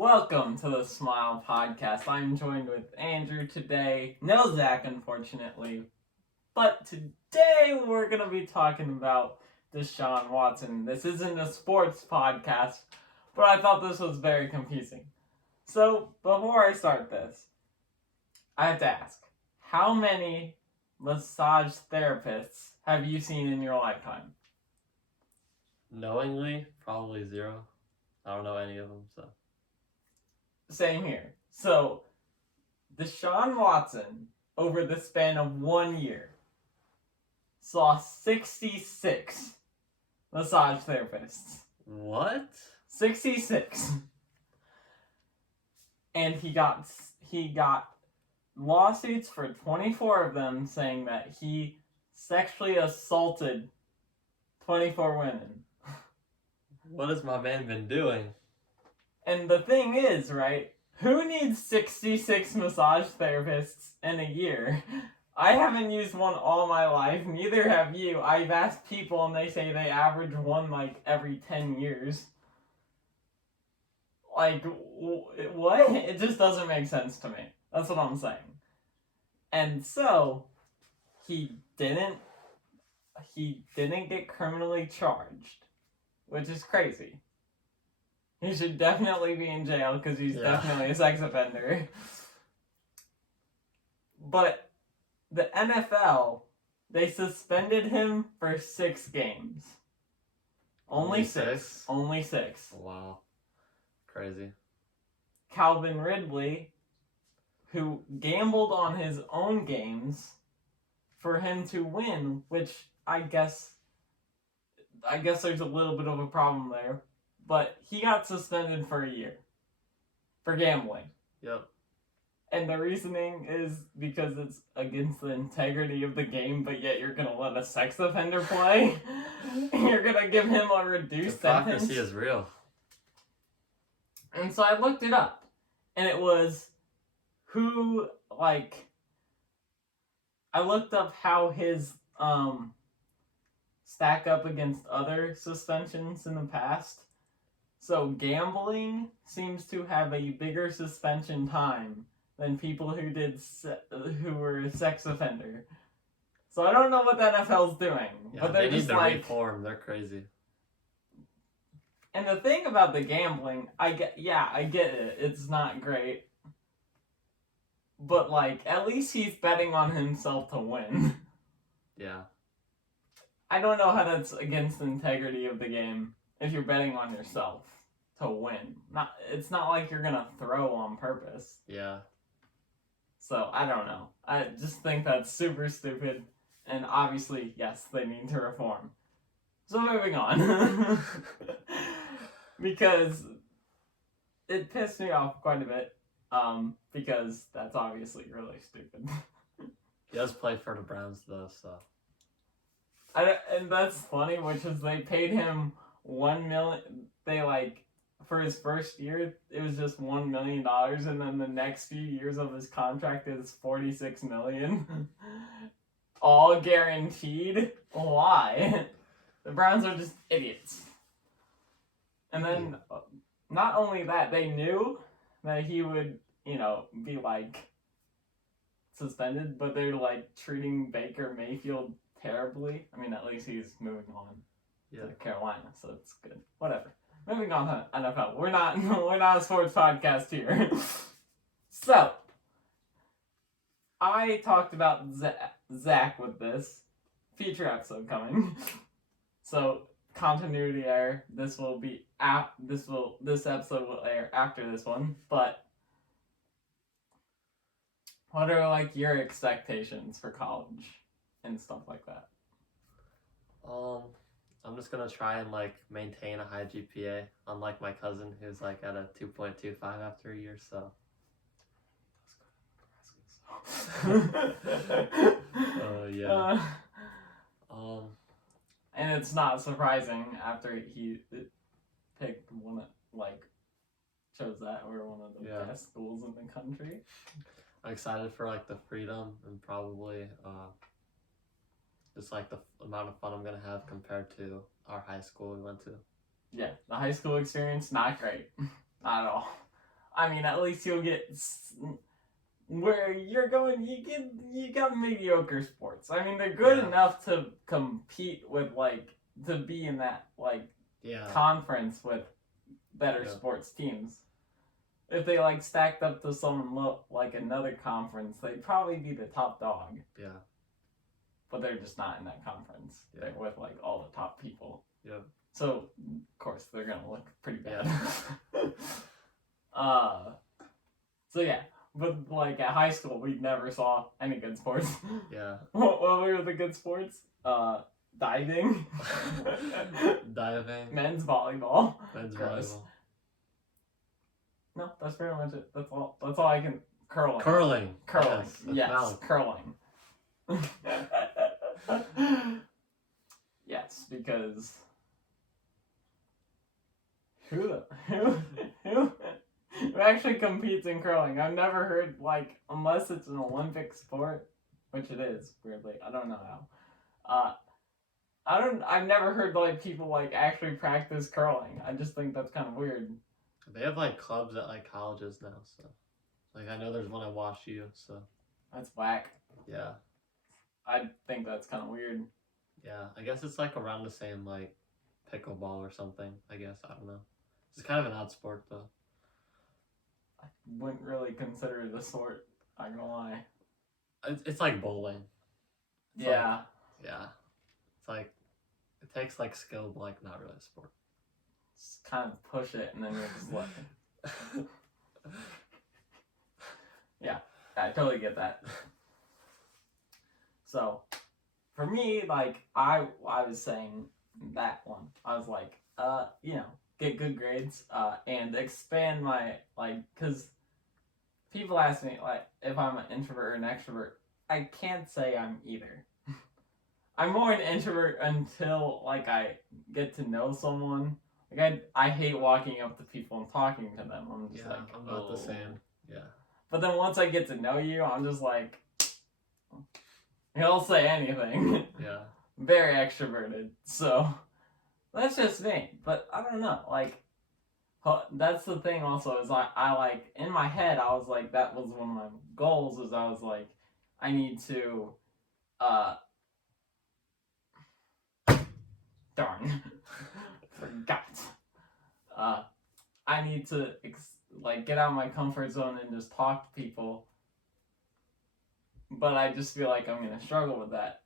Welcome to the Smile Podcast. I'm joined with Andrew today. No Zach, unfortunately. But today we're going to be talking about Deshaun Watson. This isn't a sports podcast, but I thought this was very confusing. So, before I start this, I have to ask, how many massage therapists have you seen in your lifetime? Knowingly, probably 0. I don't know any of them, so. Same here. So, Deshaun Watson, over the span of 1 year, saw 66 massage therapists. What? 66. And he got lawsuits for 24 of them saying that he sexually assaulted 24 women. What has my man been doing? And the thing is, right, who needs 66 massage therapists in a year? I haven't used one all my life, neither have you. I've asked people and they say they average one like every 10 years. Like, what? It just doesn't make sense to me. That's what I'm saying. And so, he didn't get criminally charged, which is crazy. He should definitely be in jail because he's definitely a sex offender. But the NFL, they suspended him for 6 games. Only six. Only 6. Wow. Crazy. Calvin Ridley, who gambled on his own games for him to win, which I guess there's a little bit of a problem there. But he got suspended for a year for gambling. Yep. And the reasoning is because it's against the integrity of the game, but yet you're going to let a sex offender play? You're going to give him a reduced sentence? Hypocrisy is real. And so I looked it up. And it was I looked up how his stack up against other suspensions in the past. So gambling seems to have a bigger suspension time than people who were a sex offender. So I don't know what the NFL's doing, but they're they just need to like reform. They're crazy. And the thing about the gambling, I get it. It's not great, but like at least he's betting on himself to win. Yeah. I don't know how that's against the integrity of the game if you're betting on yourself to win. It's not like you're gonna throw on purpose. Yeah. So I don't know. I just think that's super stupid, and obviously, yes, they need to reform. So moving on, because it pissed me off quite a bit. Because that's obviously really stupid. He does play for the Browns though, so. And that's funny, which is they paid him $1 million. For his first year, it was just $1 million, and then the next few years of his contract is $46 million, all guaranteed. Why? The Browns are just idiots. And then, not only that, they knew that he would, be suspended, but they're treating Baker Mayfield terribly. I mean, at least he's moving on to Carolina, so it's good. Whatever. Moving on to NFL. We're not a sports podcast here. So, I talked about Zach with this future episode coming. So, continuity error. This episode will air after this one. But what are your expectations for college and stuff like that? I'm just gonna try and maintain a high GPA, unlike my cousin who's at a 2.25 after a year. So. Yeah. And it's not surprising after he picked chose that over one of the best schools in the country. I'm excited for the freedom and probably just the amount of fun I'm gonna have compared to our high school we went to. Yeah, the high school experience, not great. Not at all. I mean, at least you'll get where you're going. You got mediocre sports. I mean, they're good enough to compete with to be in that conference with better sports teams. If they stacked up to someone another conference, they'd probably be the top dog. Yeah. But they're just not in that conference. Yeah. They're with all the top people. Yep. So of course they're gonna look pretty bad. So yeah, but at high school we never saw any good sports. Yeah. What were the good sports? Diving. Diving. Men's volleyball. Men's volleyball. No, that's pretty much it. That's all I can. Curling. Curling. Yes, curling. Yes, because who actually competes in curling? I've never heard unless it's an Olympic sport, which it is weirdly. I don't know how. I've never heard people actually practice curling. I just think that's kind of weird. They have clubs at colleges now, so I know there's one at WashU, so that's whack. Yeah. I think that's kind of weird. Yeah, I guess it's around the same pickleball or something. I guess I don't know. It's kind of an odd sport though. I wouldn't really consider it a sport. I'm gonna lie. It's like bowling. It's yeah. It's it takes skill, but not really a sport. Just kind of push it and then you're just Yeah, I totally get that. So, for me, I was saying that one. I was get good grades, and expand my, because people ask me, if I'm an introvert or an extrovert. I can't say I'm either. I'm more an introvert until, I get to know someone. I hate walking up to people and talking to them. I'm just I'm not the same. Yeah. But then once I get to know you, I'm just he'll say anything. Yeah. Very extroverted. So, that's just me. But I don't know. That's the thing also is I in my head, I was that was one of my goals is I was I need to, darn. Forgot. I need to, get out of my comfort zone and just talk to people. But I just feel I'm going to struggle with that.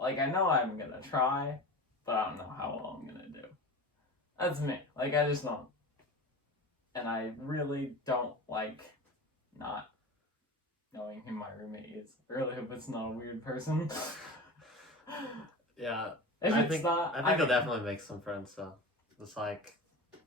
I know I'm going to try, but I don't know how well I'm going to do. That's me. I just don't. And I really don't not knowing who my roommate is. I really hope it's not a weird person. Yeah. I think I'll definitely make some friends, though. Just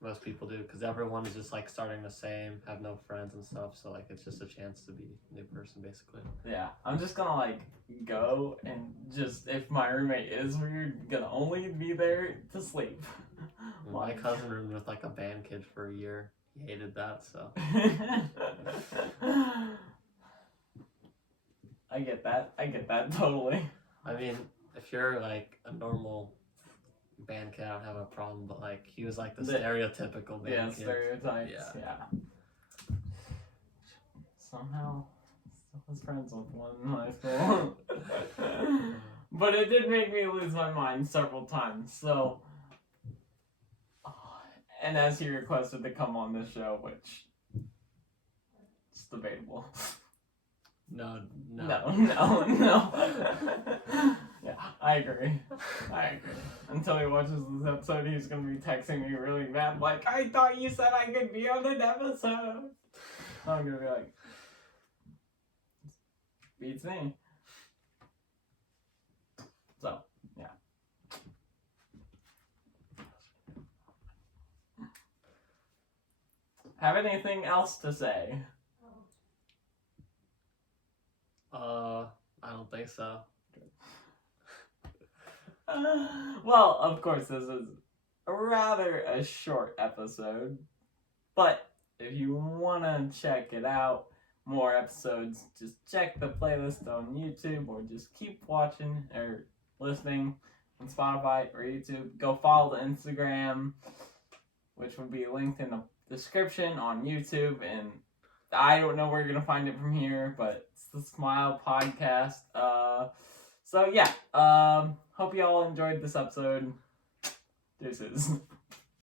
most people do, because everyone is just starting the same, have no friends and stuff, so it's just a chance to be a new person, basically. Yeah, I'm just gonna go and just, if my roommate is weird, gonna only be there to sleep. My cousin roomed with a band kid for a year. He hated that, so. I get that totally. I mean, if you're a normal band kid, I don't have a problem, but he was the stereotypical band kid. Stereotypes. Yeah. Somehow still was friends with one in high school. But it did make me lose my mind several times, so and as he requested to come on this show, which it's debatable. No. Yeah, I agree. Until he watches this episode, he's gonna be texting me really bad, I thought you said I could be on an episode. I'm gonna be beats me. So, yeah. Have anything else to say? I don't think so. Well, of course, this is rather a short episode, but if you want to check it out, more episodes, just check the playlist on YouTube or just keep watching or listening on Spotify or YouTube. Go follow the Instagram, which will be linked in the description on YouTube, and I don't know where you're gonna find it from here, but it's the Smile Podcast. So yeah, hope you all enjoyed this episode. Deuces.